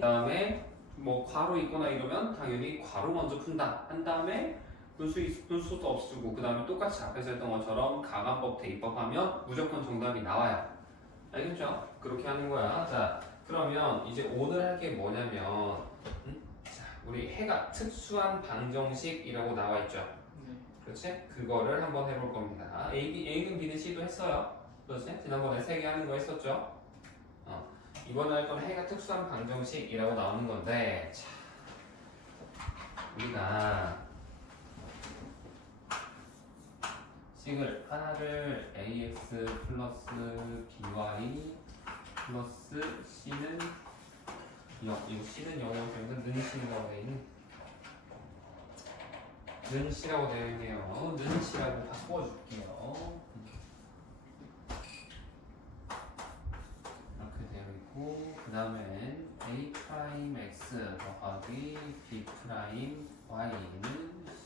다음에 뭐 괄호 있거나 이러면 당연히 괄호 먼저 푼다. 한 다음에 분수도 없애고 그 다음에 똑같이 앞에서 했던 것처럼 가간법 대입법하면 무조건 정답이 나와요. 알겠죠? 그렇게 하는 거야. 자, 그러면 이제 오늘 할 게 뭐냐면 자, 우리 해가 특수한 방정식이라고 나와 있죠. 그렇지? 그거를 한번 해볼 겁니다. A는 B는 C도 했어요. 그렇지? 지난번에 3개 하는 거 했었죠? 이번에 할 건 해가 특수한 방정식이라고 나오는 건데, 자, 우리가 식을 하나를 ax 플러스 by 플러스 c는 0, 이거 c는 0이면서 는 c라고 되어 있는 는 c라고 되어 있네요. 는 c라고 바꿔줄게요. 이렇게 되어 있고, 그 다음엔 a 프라임 x 더하기 b 프라임 y는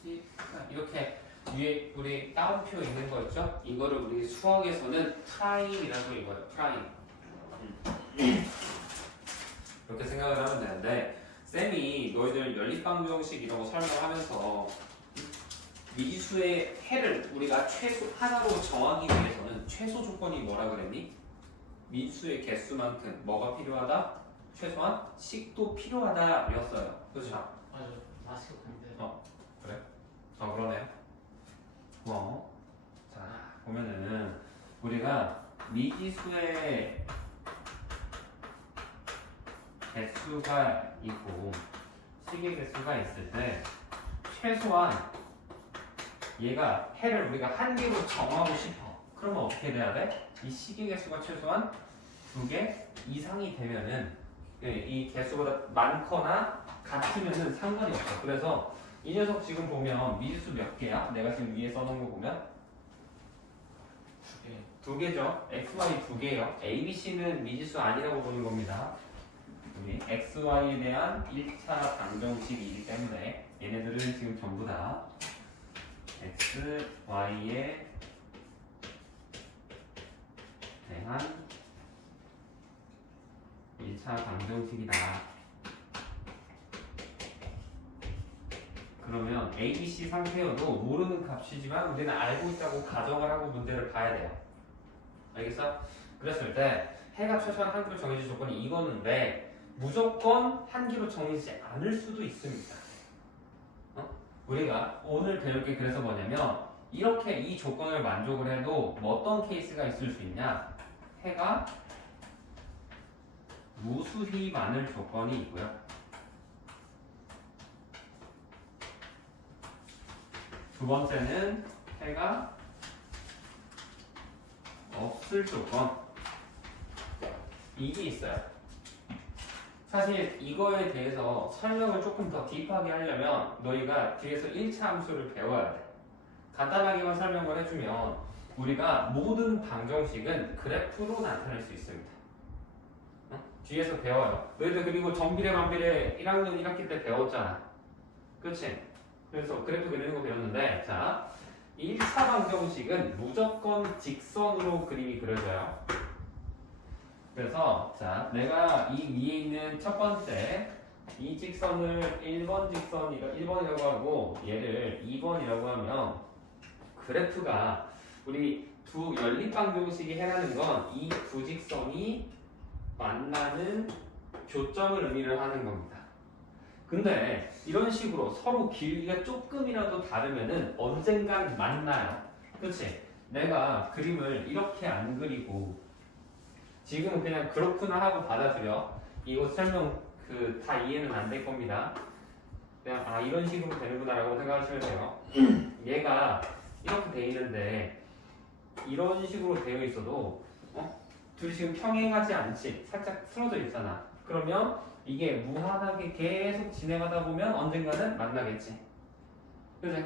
c 이렇게 위에 우리 따옴표 있는 거 있죠? 이거를 우리 수학에서는 프라임이라고 읽어요. 프라임. 이렇게 생각을 하면 되는데 쌤이 너희들 연립방정식이라고 설명하면서 미지수의 해를 우리가 최소 하나로 정하기 위해서는 최소 조건이 뭐라 그랬니? 미지수의 개수만큼 뭐가 필요하다? 최소한 식도 필요하다였어요. 그렇죠? 맞아. 맛이 없는데. 그래? 그러네요. 자, 보면은 우리가 미지수의 개수가 있고 식의 개수가 있을 때 최소한 얘가 해를 우리가 한 개로 정하고 싶어. 그러면 어떻게 돼야 돼? 이 식의 개수가 최소한 2개 이상이 되면은 이 개수보다 많거나 같으면은 상관이 없어. 그래서 이 녀석 지금 보면 미지수 몇 개야? 내가 지금 위에 써놓은 거 보면 2개. 2개죠. XY 2개예요. ABC는 미지수 아니라고 보는 겁니다. 우리 XY에 대한 1차 방정식이기 때문에 얘네들은 지금 전부 다 XY에 대한 1차 방정식이다. 그러면 ABC 상태여도 모르는 값이지만 우리는 알고 있다고 가정을 하고 문제를 봐야 돼요. 알겠어? 그랬을 때 해가 최소한 한 개로 정해질 조건이 이거는데 무조건 한 개로 정해지지 않을 수도 있습니다. 우리가 오늘 배울 게 그래서 뭐냐면 이렇게 이 조건을 만족을 해도 뭐 어떤 케이스가 있을 수 있냐? 해가 무수히 많을 조건이 있고요. 두 번째는 해가 없을 조건. 이게 있어요. 사실 이거에 대해서 설명을 조금 더 딥하게 하려면 너희가 뒤에서 1차 함수를 배워야 돼. 간단하게만 설명을 해주면 우리가 모든 방정식은 그래프로 나타낼 수 있습니다. 뒤에서 배워요. 너희들 그리고 정비례 반비례 1학년 1학기 때 배웠잖아. 그치? 그래서 그래프 그리는 거 배웠는데, 자, 1차 방정식은 무조건 직선으로 그림이 그려져요. 그래서, 자, 내가 이 위에 있는 첫 번째, 이 직선을 1번 직선이라 1번이라고 하고, 얘를 2번이라고 하면, 그래프가 우리 두 연립방정식이 해라는 건 이 두 직선이 만나는 교점을 의미를 하는 겁니다. 근데 이런 식으로 서로 길이가 조금이라도 다르면은 언젠간 만나요. 그치? 내가 그림을 이렇게 안 그리고 지금은 그냥 그렇구나 하고 받아들여. 이거 설명 다 이해는 안 될 겁니다. 그냥 이런 식으로 되는구나 라고 생각하시면 돼요. 얘가 이렇게 돼 있는데 이런 식으로 되어 있어도 둘이 지금 평행하지 않지? 살짝 틀어져 있잖아. 그러면 이게 무한하게 계속 진행하다 보면 언젠가는 만나겠지. 그치?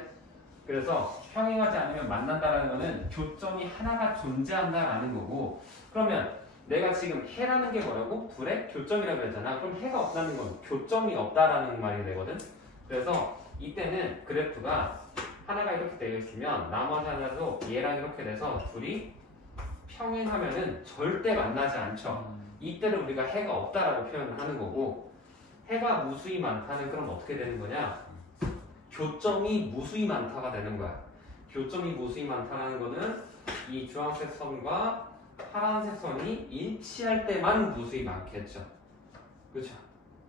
그래서 평행하지 않으면 만난다라는 거는 교점이 하나가 존재한다라는 거고, 그러면 내가 지금 해라는 게 뭐라고? 불의 교점이라고 그랬잖아. 그럼 해가 없다는 건 교점이 없다라는 말이 되거든. 그래서 이때는 그래프가 하나가 이렇게 되어 있으면 나머지 하나도 얘랑 이렇게 돼서 둘이 평행하면은 절대 만나지 않죠. 이때는 우리가 해가 없다라고 표현을 하는 거고, 해가 무수히 많다는 그럼 어떻게 되는 거냐? 교점이 무수히 많다가 되는 거야. 교점이 무수히 많다는 거는 이 주황색 선과 파란색 선이 일치할 때만 무수히 많겠죠. 그렇죠?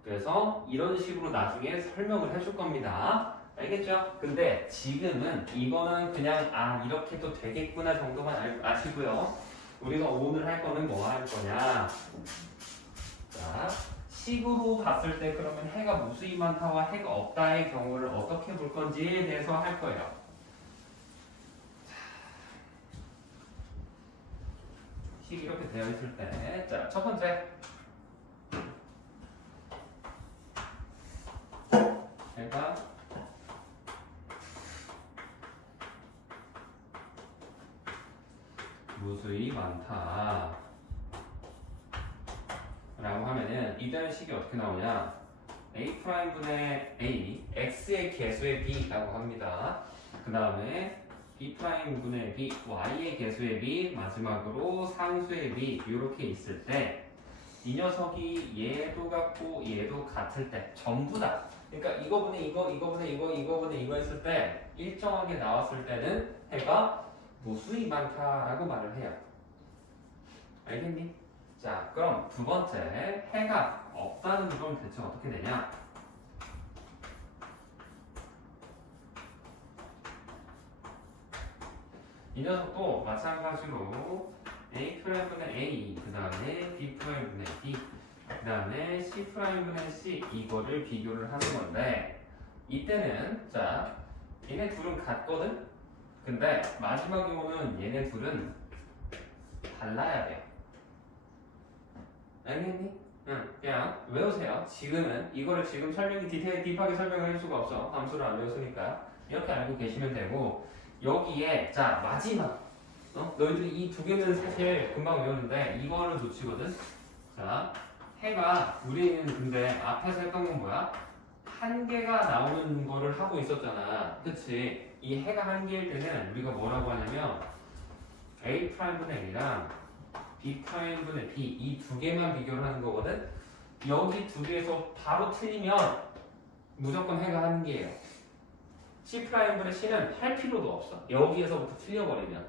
그래서 이런 식으로 나중에 설명을 해줄 겁니다. 알겠죠? 근데 지금은 이거는 그냥 이렇게 또 되겠구나 정도만 아시고요. 우리가 오늘 할 거는 뭐 할 거냐? 자, 식으로 봤을 때 그러면 해가 무수히 많다와 해가 없다의 경우를 어떻게 볼 건지에 대해서 할 거예요. 식 이렇게 되어 있을 때, 자, 첫 번째. 해가 무수히 많다 라고 하면은 이때는 식이 어떻게 나오냐? A'분의 A, X의 개수의 B라고 합니다. 그 다음에 B'분의 B, Y의 개수의 B, 마지막으로 상수의 B 이렇게 있을 때 이 녀석이 얘도 같고 얘도 같을 때 전부 다, 그러니까 이거분의 이거, 이거분의 이거, 이거분의 이거 했을 때 일정하게 나왔을 때는 해가 무수히 많다라고 말을 해요. 알겠니? 자, 그럼 두 번째, 해가 없다는 건 대체 어떻게 되냐? 이 녀석도 마찬가지로 A'분의 A, 그 다음에 B'분의 B, 그 다음에 C'분의 C 이거를 비교를 하는 건데 이때는 자, 얘네 둘은 같거든? 근데 마지막에 오는 얘네 둘은 달라야 돼. 알겠니? 응, 그냥 외우세요. 지금은 이거를 지금 딥하게 설명을 할 수가 없어. 함수를 안 외웠으니까 이렇게 알고 계시면 되고 여기에 자 마지막 너희들이 이 두 개는 사실 금방 외웠는데 이거를 놓치거든. 자, 해가 우리는 근데 앞에서 했던 건 뭐야? 한 개가 나오는 거를 하고 있었잖아. 그치? 이 해가 한 개일 때는 우리가 뭐라고 하냐면 A'분의 A랑 B'분의 B 이 두 개만 비교를 하는 거거든. 여기 두 개에서 바로 틀리면 무조건 해가 한 개예요. C'분의 C는 할 필요도 없어. 여기에서부터 틀려버리면.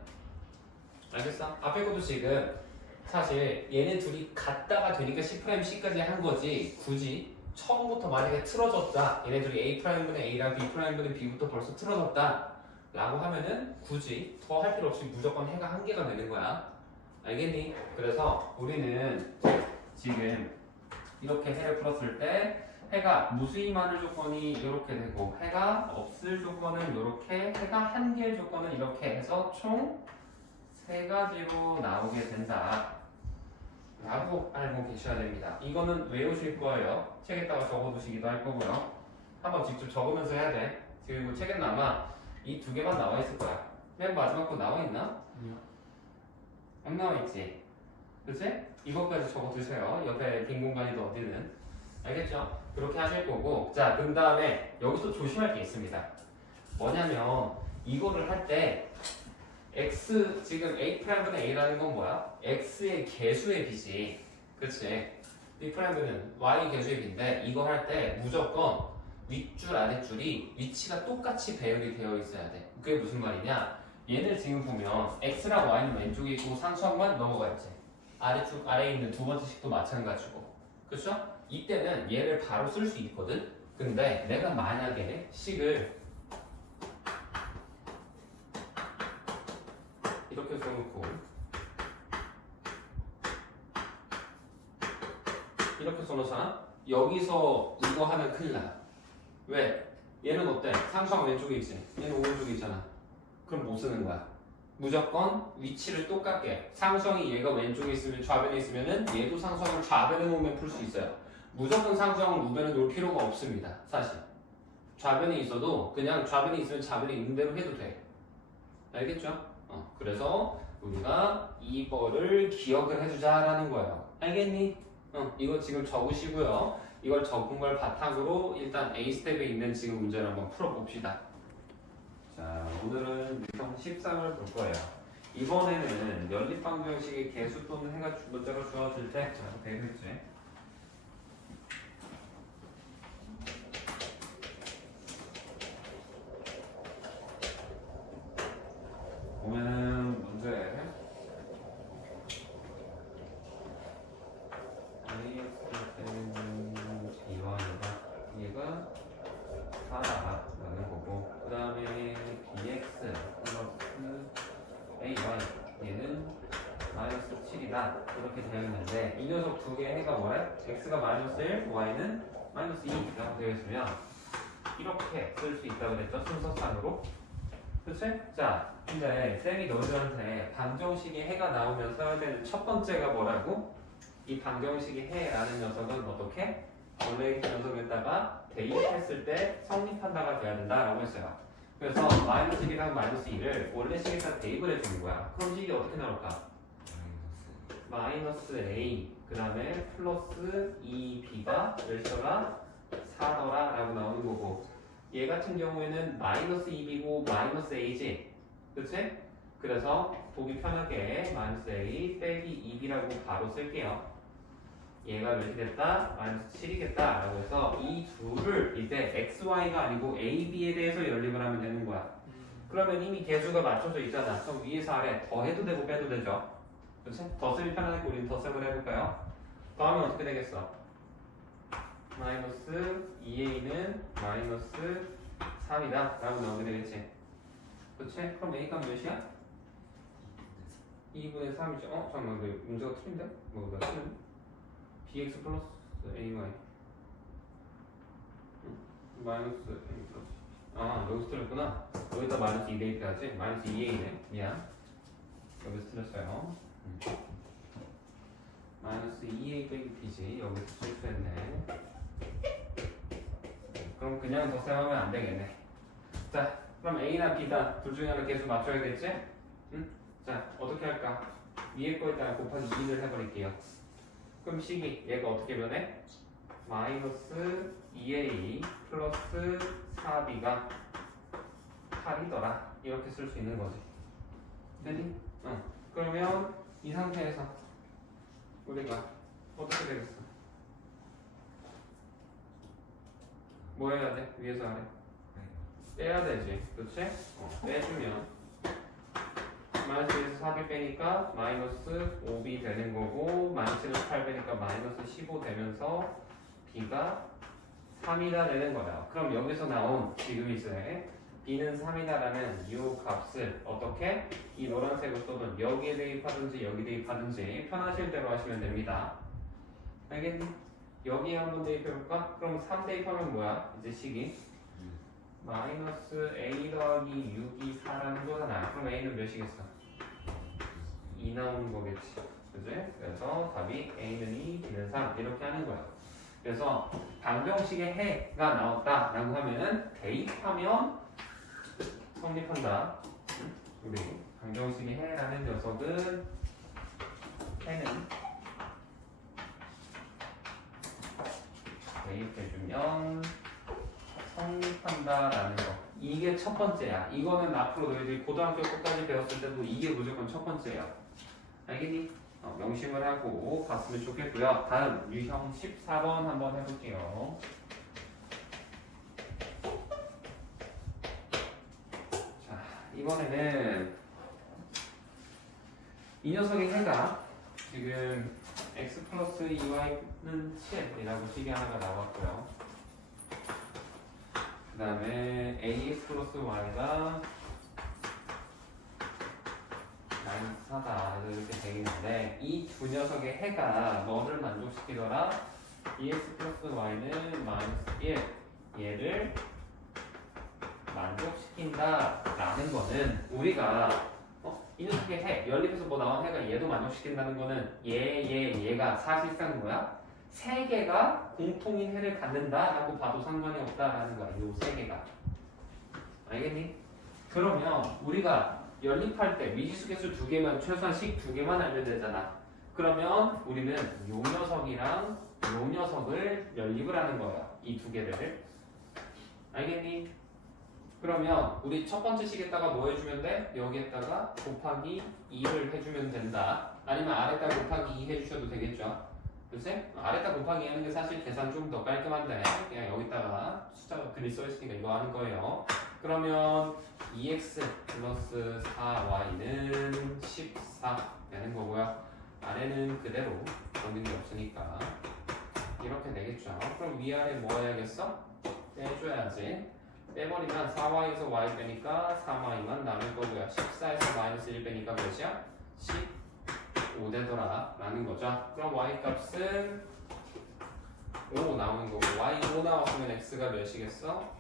알겠어? 앞에 것도 지금 사실 얘네 둘이 같다가 되니까 C'C까지 한 거지 굳이 처음부터 만약에 틀어졌다 얘네 둘이 A'분의 A랑 B'분의 B부터 벌써 틀어졌다 라고 하면은 굳이 더 할 필요 없이 무조건 해가 한 개가 되는 거야. 알겠니? 그래서 우리는 지금 이렇게 해를 풀었을 때 해가 무수히 많을 조건이 이렇게 되고 해가 없을 조건은 이렇게 해가 한 개의 조건은 이렇게 해서 총 세 가지로 나오게 된다 라고 알고 계셔야 됩니다. 이거는 외우실 거예요. 책에다가 적어두시기도 할 거고요. 한번 직접 적으면서 해야 돼. 그리고 책에는 아마 이 두 개만 나와 있을 거야. 맨 마지막 거 나와 있나? 아니요. 안 나와 있지? 그치? 이것까지 적어두세요. 옆에 빈 공간이든 어디든. 알겠죠? 그렇게 하실 거고. 자, 그 다음에 여기서 조심할 게 있습니다. 뭐냐면 이거를 할 때 X 지금 A'분의 A라는 건 뭐야? X의 개수의 B지. 그치? B'는 Y 개수의 B인데 이거 할 때 무조건 윗줄 아랫줄이 위치가 똑같이 배열이 되어 있어야 돼. 그게 무슨 말이냐? 얘를 지금 보면 X랑 Y는 왼쪽에 있고 상수항만 넘어가 있지. 아래쪽 아래에 있는 두 번째 식도 마찬가지고. 그쵸? 이때는 얘를 바로 쓸 수 있거든? 근데 내가 만약에 식을 이렇게 써놓고 이렇게 써놓잖아? 여기서 이거 하면 큰일 나. 왜? 얘는 어때? 상수항 왼쪽에 있지? 얘는 오른쪽에 있잖아. 그럼 못 쓰는 거야. 무조건 위치를 똑같게 상수항이 얘가 왼쪽에 있으면 좌변에 있으면은 얘도 상수항을 좌변에 놓으면 풀 수 있어요. 무조건 상수항을 우변에 놓을 필요가 없습니다. 사실 좌변에 있어도 그냥 좌변에 있으면 좌변에 있는 대로 해도 돼. 알겠죠? 그래서 우리가 이거를 기억을 해주자라는 거예요. 알겠니? 이거 지금 적으시고요. 이걸 적은 걸 바탕으로 일단 A 스텝에 있는 지금 문제를 한번 풀어봅시다. 자, 오늘은 유형 13을 볼 거예요. 이번에는 연립방정식의 개수 또는 해가 문자가 주어질 때, 자, 되겠지? 이렇게 되어 있는데 이 녀석 두 개의 해가 뭐래? x가 마이너스 1, y는 마이너스 2라고 되어 있으면 이렇게 쓸 수 있다고 그랬죠? 순서상으로. 그치? 자, 근데 쌤이 너희들한테 방정식의 해가 나오면 써야 되는 첫 번째가 뭐라고? 이 방정식의 해라는 녀석은 어떻게? 원래 이 녀석에다가 대입했을 때 성립한다가 돼야 된다라고 했어요. 그래서 마이너스 1이랑 마이너스 2를 원래 식에다 대입을 해주는 거야. 그럼 식이 어떻게 나올까? 마이너스 A 그 다음에 플러스 2B가 몇이더라? 4더라 라고 나오는 거고 얘 같은 경우에는 마이너스 2B고 마이너스 A지 그치? 그래서 보기 편하게 마이너스 A 빼기 2B라고 바로 쓸게요. 얘가 몇이 됐다? 마이너스 7이겠다 라고 해서 이 둘을 이제 XY가 아니고 A, B에 대해서 연립을 하면 되는 거야. 그러면 이미 개수가 맞춰져 있잖아. 그럼 위에서 아래 더해도 되고 빼도 되죠. 그치? 더 쓰기 편하니까 우리는 덧셈을 해볼까요? 더하면 어떻게 되겠어? 마이너스 2a는 마이너스 3이다 라고 나오게 되겠지. 그치? 그럼 a가 몇이야? 2분의 3이죠. 잠깐만 그 문제가 틀린데? 뭐가 틀린? bx 플러스 ay 마이너스 a 플러스 여기서 틀렸구나. 여기다 마이너스 2 대입해야지. 마이너스 2a네. 미안. 여기서 틀렸어요. 마이너스 2a 빼기 b지. 여기서 실수했네. 그럼 그냥 덧셈하면 안 되겠네. 자, 그럼 a나 b다 둘 중에 하나 계속 맞춰야겠지? 응? 자, 어떻게 할까? 위에 거에다가 곱하기 2를 해버릴게요. 그럼 식이 얘가 어떻게 변해? 마이너스 2a 플러스 4b가 8이더라. 이렇게 쓸 수 있는 거지. 되니? 그러면 이 상태에서 우리가 어떻게 되겠어? 뭐 해야 돼? 위에서 아래? 빼야 되지. 그치? 빼주면 마이너스 1에서 4b 빼니까 마이너스 5b 되는 거고 마이너스 1에서 8 빼니까 마이너스 15 되면서 b가 3이다 되는 거야. 그럼 여기서 나온 지금 이제 b는 3이다라는 이 값을 어떻게? 이 노란색으로 또는 여기에 대입하든지 여기 대입하든지 편하실 대로 하시면 됩니다. 알겠니? 여기에 한번 대입해볼까? 그럼 3 대입하면 뭐야? 이제 식이 마이너스 a 더하기 6이 4라는 거잖아. 그럼 a는 몇이겠어? 2 나오는 거겠지. 그지? 그래서 답이 a는 2, b는 3 이렇게 하는 거야. 그래서 방정식의 해가 나왔다라고 하면은 대입하면 성립한다. 우리 방정식의 해라는 녀석은 해는 대입해주면 성립한다라는 거. 이게 첫 번째야. 이거는 앞으로 너희들이 고등학교 끝까지 배웠을 때도 이게 무조건 첫 번째야. 알겠니? 명심을 하고 갔으면 좋겠고요. 다음 유형 14번 한번 해볼게요. 자, 이번에는 이 녀석의 해가 지금 x 플러스 2y는 7이라고 식이 하나가 나왔고요. 그 다음에 ax 플러스 y가 마이너스 4다 이렇게 되어 있는데 이 두 녀석의 해가 뭐를 만족시키더라? ex 플러스 y는 마이너스 1 얘를 만족시킨다 라는 거는 우리가 이 녀석의 해, 연립에서 뭐 나온 해가 얘도 만족시킨다는 거는 얘가 사실상 뭐야? 세 개가 공통인 해를 갖는다 라고 봐도 상관이 없다라는 거야. 요 세 개가. 알겠니? 그러면 우리가 연립할 때 미지수 개수 두 개만 최소한 식 두 개만 알면 되잖아. 그러면 우리는 요 녀석이랑 요 녀석을 연립을 하는 거야. 이 두 개를. 알겠니? 그러면 우리 첫 번째 식에다가 뭐 해주면 돼? 여기에다가 곱하기 2를 해주면 된다. 아니면 아래다 곱하기 2 해주셔도 되겠죠. 그치? 아래다 곱하기 하는 게 사실 계산 좀 더 깔끔한데 그냥 여기다가 숫자가 글이 써있으니까 이거 하는 거예요. 그러면 2x 플러스 4y는 14 되는 거고요. 아래는 그대로 넣는 게 없으니까 이렇게 되겠죠. 그럼 위아래 뭐 해야겠어? 빼줘야지. 빼버리면 4y에서 y 빼니까 3y만 남을 거고요. 14에서 마이너스 1 빼니까 몇이야? 10 5되더라 라는 거죠. 그럼 y 값은 5 나오는 거고 y 5 나왔으면 x가 몇이겠어?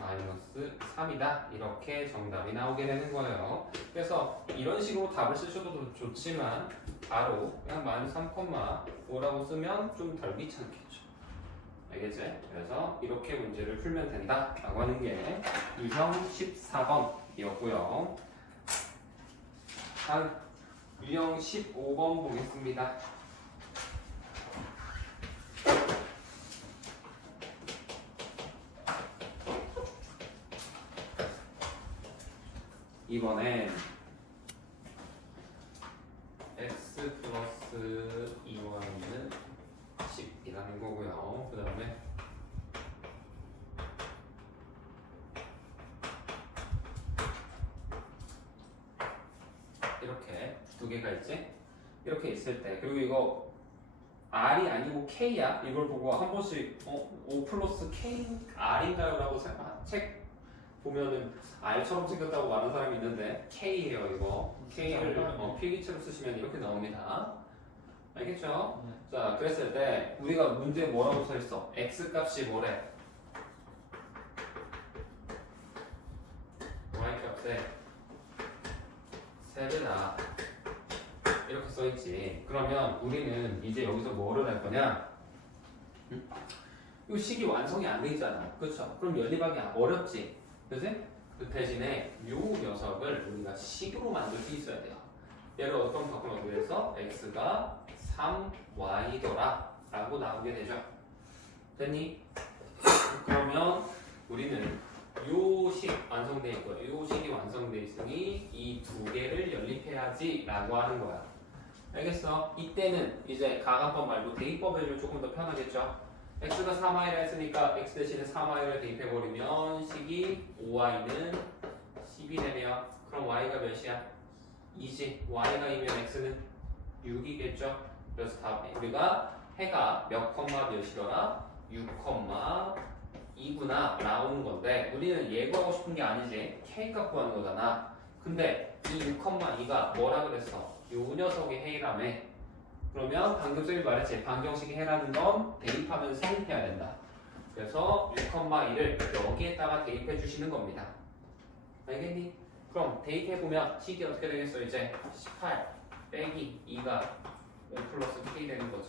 마이너스 3이다. 이렇게 정답이 나오게 되는 거예요. 그래서 이런 식으로 답을 쓰셔도 좋지만 바로 그냥 마이너스 3,5라고 쓰면 좀 덜 귀찮겠죠. 알겠지? 그래서 이렇게 문제를 풀면 된다 라고 하는 게 유형 14번이었고요. 다음 유형 15번 보겠습니다. 이번엔 x 플러스 2y는 10이라는 거고요. 그 다음에 이렇게 두 개가 있지? 이렇게 있을 때 그리고 이거 R이 아니고 K야. 이걸 보고 한 번씩 5 플러스 K R인가요? 라고 책 보면은 R처럼 생겼다고 말하는 사람이 있는데 K예요 이거. K를 필기체로 쓰시면 이렇게 나옵니다. 알겠죠? 네. 자 그랬을 때 우리가 문제에 뭐라고 써있어? X 값이 뭐래? Y 값에 3배다 이렇게 써있지. 그러면 우리는 이제 여기서 뭐를 할 거냐? 이 식이 완성이 안 돼 있잖아. 그렇죠? 그럼 연립하기 어렵지. 그지? 그 대신에 이 녀석을 우리가 식으로 만들 수 있어야 돼요. 얘를 어떤 바꾸면 어떻게 해서 x가 3y더라 라고 나오게 되죠. 됐니? 그러면 우리는 요 식 완성돼 있고요. 요 식이 완성돼 있으니 이 두 개를 연립해야지 라고 하는 거야. 알겠어? 이때는 이제 가간법 말고 대입법 해주면 조금 더 편하겠죠? x가 3y라 했으니까 x 대신에 3y를 대입해버리면 식이 5y는 10이 되네요. 그럼 y가 몇이야? 2지. y가 2면 x는 6이겠죠? 그래서 답 우리가 해가 몇 컴마 몇이더라? 6,2구나 나오는 건데 우리는 얘 구하고 싶은 게 아니지. k 값 구하는 거잖아. 근데 이 6,2가 뭐라 그랬어? 요 녀석의 해라며. 그러면 방금 쌤이 말했지. 방정식의 해라는 건 대입하면 성립해야 된다. 그래서 6,2를 여기에다가 대입해 주시는 겁니다. 알겠니? 그럼 대입해보면 식이 어떻게 되겠어? 이제 18 빼기 2가 5 플러스 k 되는 거지.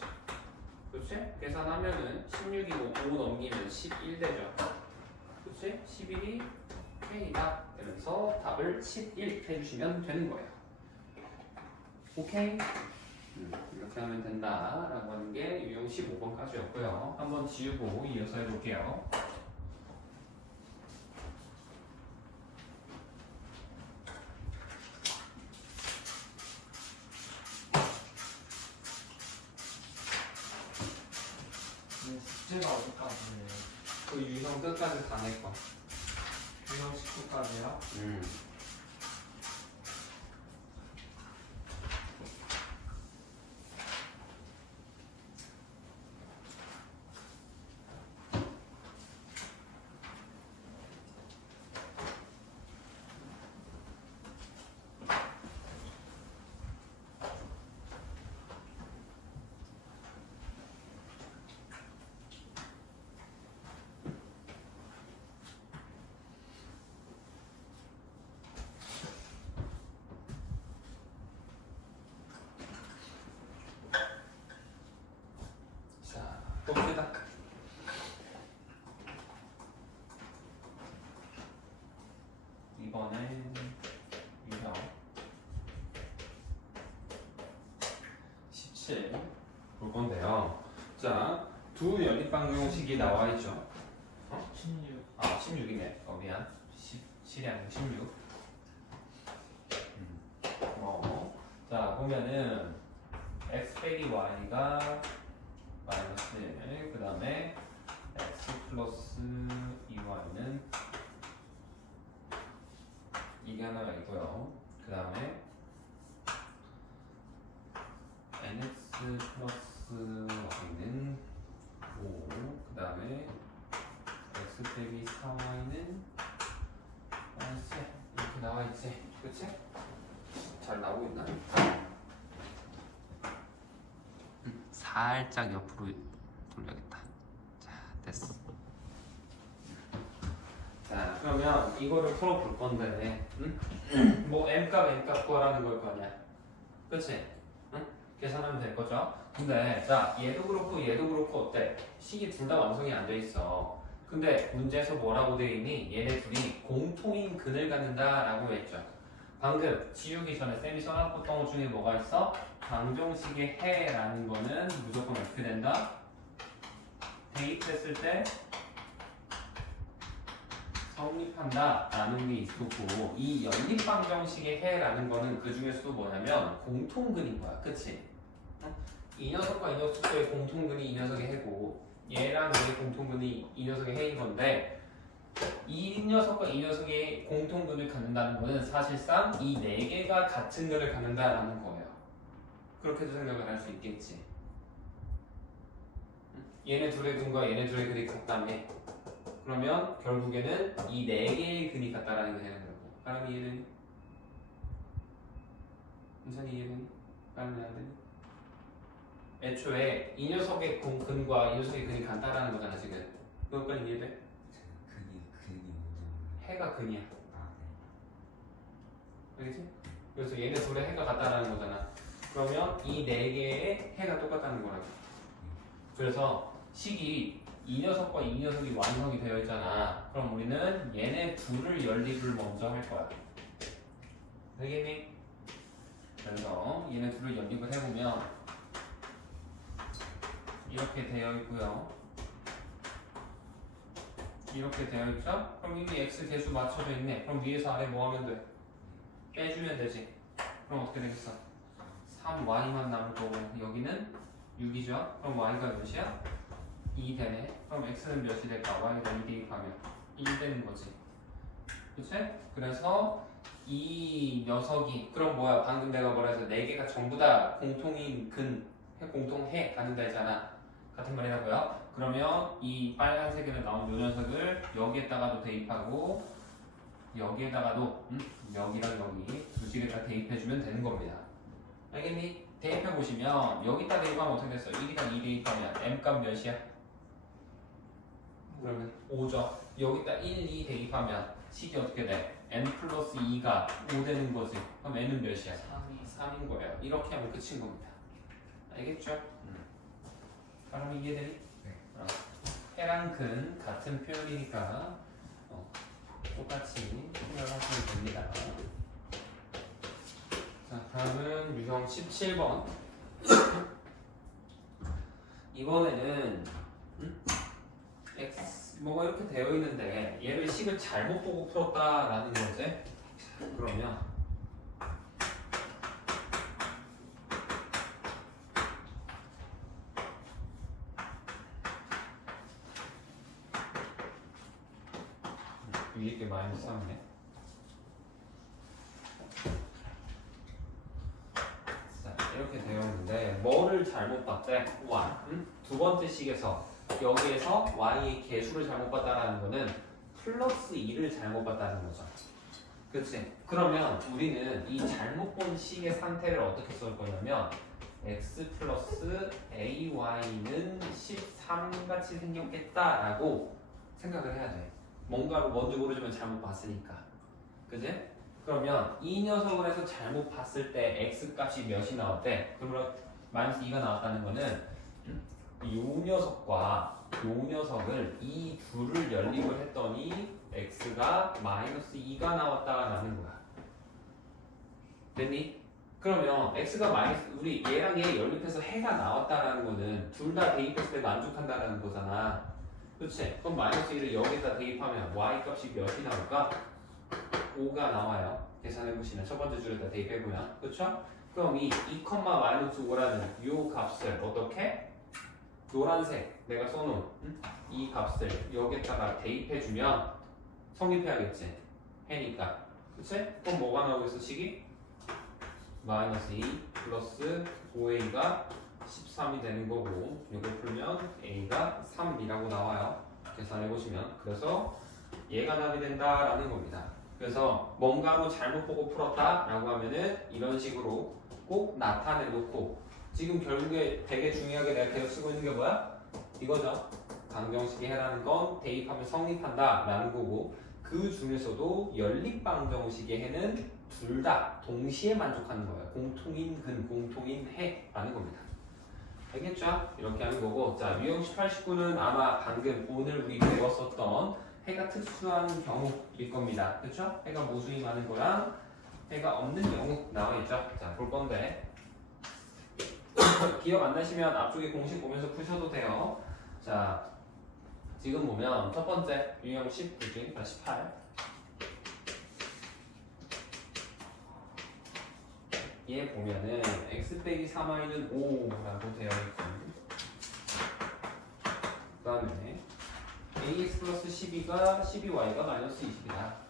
그렇지? 계산하면은 16이고 5 넘기면 11 되죠. 그렇지? 11이 k다. 그래서 답을 11 해주시면 되는 거예요. 오케이? 이렇게 하면 된다 라고 하는 게 유형 15번까지였고요. 한번 지우고 이어서 해볼게요. 숙제가 어디까지예요? 그 유형 끝까지 다 낼 거. 유형 19까지요? 자, 봅시다. 이번엔 유형 17 볼 건데요. 자, 두 연립방정식이 나와 있죠. 16. 아, 16이네. 미안. 17이 아니고 16. 자, 보면은 x 빼기 y가 마이너스 1, 그 다음에 x 플러스 2y는 이게 하나가 있고요. 그 다음에 nx 플러스 y는 5, 그 다음에 x 빼기 4y는 마이너스 1 이렇게 나와 있지. 그치? 잘 나오고 있나? 살짝 옆으로 돌려야겠다. 자, 됐어. 자, 그러면 이거를 풀어볼 건데, 응? 뭐 M값 구하라는 걸 거 아니야. 그치? 응? 계산하면 될 거죠? 근데 자, 얘도 그렇고 어때? 식이 둘 다 완성이 안 돼 있어. 근데 문제에서 뭐라고 돼 있니? 얘네 둘이 공통인 근을 갖는다 라고 했죠. 방금 지우기 전에 쌤이 써놨던 것 중에 뭐가 있어? 방정식의 해라는 거는 무조건 어떻게 된다? 대입했을 때 성립한다 라는 게 있었고, 이 연립방정식의 해라는 거는 그 중에서도 뭐냐면 공통근인 거야. 그치? 이 녀석과 이 녀석의 공통근이 이 녀석의 해고, 얘랑 얘의 공통근이 이 녀석의 해인 건데, 이 녀석과 이 녀석의 공통근을 갖는다는 거는 사실상 이 네 개가 같은 근을 갖는다라는 거예요. 그렇게도 생각을 할 수 있겠지. 얘네 둘의 근과 얘네 둘의 근이 같다며. 그러면 결국에는 이 네 개의 근이 같다라는 게 되는 거고. 사람이 이해되니? 인선이 이해되니? 사람이 안 되니? 애초에 이 녀석의 근과 이 녀석의 근이 같다라는 거잖아 지금. 그것까지 이해돼? 근이 뭐죠? 해가 근이야. 아, 네. 알겠지? 그래서 얘네 둘의 해가 같다라는 거잖아. 그러면 이 네 개의 해가 똑같다는 거라고. 그래서 식이 이 녀석과 이 녀석이 완성이 되어 있잖아. 그럼 우리는 얘네 둘을 연립을 먼저 할 거야. 되겠니? 그래서 얘네 둘을 연립을 해보면 이렇게 되어 있고요. 이렇게 되어 있죠? 그럼 이미 x 개수 맞춰져 있네. 그럼 위에서 아래 뭐 하면 돼? 빼주면 되지. 그럼 어떻게 되겠어? 3y만 남을 거고 여기는 6이죠? 그럼 y가 몇이야? 2 되네. 그럼 x는 몇이 될까? y가 2 대입하면 1 되는 거지. 그치? 그래서 이 녀석이 그럼 뭐야? 방금 내가 뭐라 해서 4개가 전부 다 공통인 공통해 가는다 했잖아. 같은 말 해라고요? 그러면 이 빨간색으로 나온 요 녀석을 여기에다가도 대입하고 여기에다가도 여기랑 여기 두 식에다 대입해주면 되는 겁니다. 알겠니? 대입해보시면 여기다 대입하면 어떻게 됐어? 1이랑 2 대입하면 m값 몇이야? 그러면 5죠. 여기다 1, 2 대입하면 식이 어떻게 돼? n 플러스 2가 5 되는 거지. 그럼 n은 몇이야? 3인 거예요. 이렇게 하면 끝인 겁니다. 알겠죠? 사람이 이해되니? 네. 해랑 근 같은 표현이니까 똑같이 생각하시면 됩니다. 자, 다음은 유형 17번. 이번에는 x 뭐가 이렇게 되어 있는데 얘를 식을 잘못 보고 풀었다라는 거지. 그러면 위에 게 마이너스 3이네. 자, 이렇게 되어 있는데 뭐를 잘못 봤대? y. 두 번째 식에서 여기에서 y의 개수를 잘못 봤다라는 거는 플러스 2를 잘못 봤다는 거죠. 그치? 그러면 우리는 이 잘못 본 식의 상태를 어떻게 쓸 거냐면 x 플러스 ay는 13같이 생겼겠다라고 생각을 해야 돼. 뭔가를 먼저 고르지만 잘못 봤으니까. 그지? 그러면 이 녀석을 해서 잘못 봤을 때 x 값이 몇이 나왔대? 그러면 마이너스 2가 나왔다는 거는 요 녀석과 요 녀석을 이 둘을 연립을 했더니 x가 마이너스 2가 나왔다라는 거야. 됐니? 그러면 x가 마이너스 우리 얘랑 얘 연립해서 해가 나왔다라는 거는 둘 다 대입했을 때 만족한다라는 거잖아. 그치? 그럼 마이너스 1을 여기다 대입하면 y 값이 몇이 나올까? 5가 나와요. 계산해보시면 첫 번째 줄에다 대입해보면. 그쵸? 그럼 이 2, 마이너스 5라는 이 값을 어떻게? 노란색 내가 써놓은 이 값을 여기다가 대입해주면 성립해야겠지. 해니까. 그치? 그럼 뭐가 나오겠어 식이? 마이너스 2 플러스 5a가 13이 되는 거고 이거 풀면 a가 3이라고 나와요. 계산해보시면. 그래서 얘가 답이 된다라는 겁니다. 그래서 뭔가로 잘못 보고 풀었다라고 하면은 이런 식으로 꼭 나타내놓고 지금 결국에 되게 중요하게 내가 계속 쓰고 있는 게 뭐야? 이거죠. 방정식이 해라는 건 대입하면 성립한다 라는 거고 그 중에서도 연립방정식의 해는 둘 다 동시에 만족하는 거예요. 공통인 근, 공통인 해라는 겁니다. 알겠죠? 이렇게 하는 거고 자 유형 18, 19는 아마 방금 오늘 우리 배웠었던 해가 특수한 경우일 겁니다. 그렇죠? 해가 무수히 많은 거랑 해가 없는 경우 나와 있죠. 자 볼 건데 기억 안 나시면 앞쪽에 공식 보면서 푸셔도 돼요. 자 지금 보면 첫 번째 유형 19지 18 얘 보면은 x 빼기 3y는 5라고 되어 있고 그 다음에 ax 플러스 12가 12y가 마이너스 20이다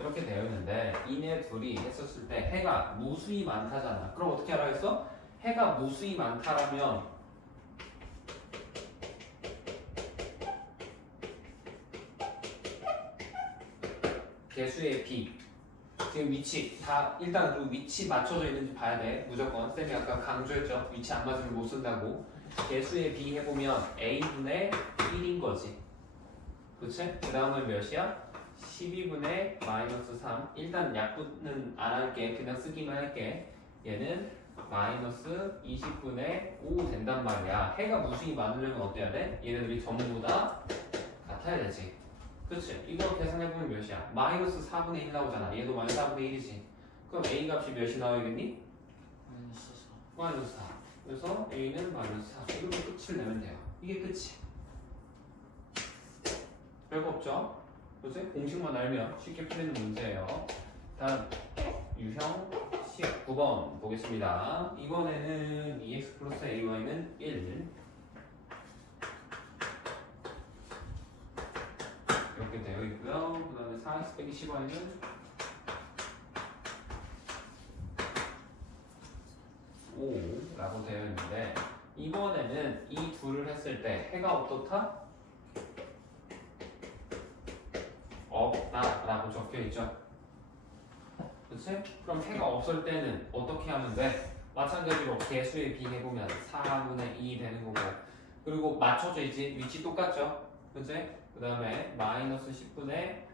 이렇게 되어 있는데 이네 둘이 했었을 때 해가 무수히 많다잖아. 그럼 어떻게 알아야겠어? 해가 무수히 많다라면 개수의 b 지금 위치 다 일단 그 위치 맞춰져 있는지 봐야 돼. 무조건 쌤이 아까 강조했죠. 위치 안 맞으면 못 쓴다고. 개수의 b 해보면 a분의 1인 거지. 그치? 그 다음은 몇이야? 12분의 마이너스 3 일단 약분은 안 할게. 그냥 쓰기만 할게. 얘는 마이너스 20분의 5 된단 말이야. 해가 무수히 많으려면 어때야 돼? 얘네들이 전부 다 같아야 되지. 그치? 이거 계산해보면 몇이야? 마이너스 4분의 1 나오잖아. 얘도 마이너스 4분의 1이지. 그럼 A 값이 몇이 나와야겠니? 마이너스 4. 그래서 A는 마이너스 4. 이걸로 끝을 내면 돼요. 이게 끝이. 별거 없죠? 그치? 공식만 알면 쉽게 풀리는 문제예요. 다음 유형 시험 9번 보겠습니다. 이번에는 2x 플러스 ay는 1 이렇게 되어 있고요. 그 다음에 4x 빼기 10y는 5라고 되어 있는데 이번에는 이 둘을 했을 때 해가 어떻다? 없다 라고 적혀 있죠. 그치? 그럼 해가 없을 때는 어떻게 하면 돼? 마찬가지로 개수에 비해보면 4분의 2 되는 거고 그리고 맞춰져 있지? 위치 똑같죠? 그치? 그 다음에 마이너스 10분의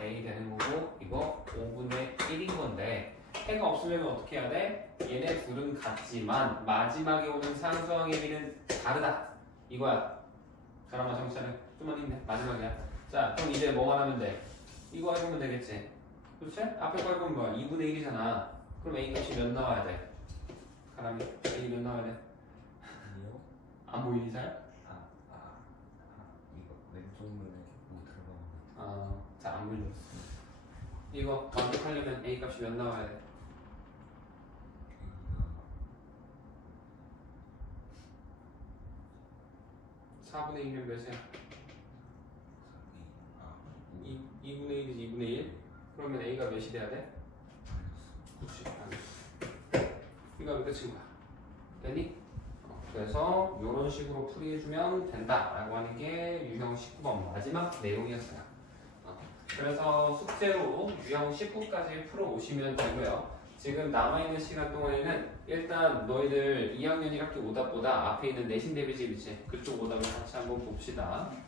a 되는 거고 이거 5분의 1인 건데 해가 없으려면 어떻게 해야 돼? 얘네 둘은 같지만 마지막에 오는 상수항의 비는 다르다 이거야. 사람아 정찰해. 좀만 힘내. 마지막이야. 자 그럼 이제 뭐만 하면 돼? 이거 해보면 되겠지. 그렇지? 앞에 거 해보면 뭐야? 2분의 1이잖아. 그럼 a 값이 몇 나와야 돼? 사람이 a 몇 나와야 돼? 아니요. 안 보이니 잘? 이거 왼쪽 눈에 못 들어가. 잘 안 보이었어. 이거 완벽하려면 a 값이 몇 나와야 돼? A가 4분의 1이면 몇이야? 4분의 2분의 1이지 2분의 1? 그러면 a가 몇이 돼야 돼? 그렇지. 이거 하면 끝인 거야. 됐니? 그래서 이런 식으로 풀이해주면 된다라고 하는 게 유형 19번 마지막 내용이었어요. 그래서 숙제로 유형 19까지 풀어오시면 되고요. 지금 남아있는 시간 동안에는 일단 너희들 2학년 1학기 오답보다 앞에 있는 내신 대비집이지 그쪽 오답을 같이 한번 봅시다.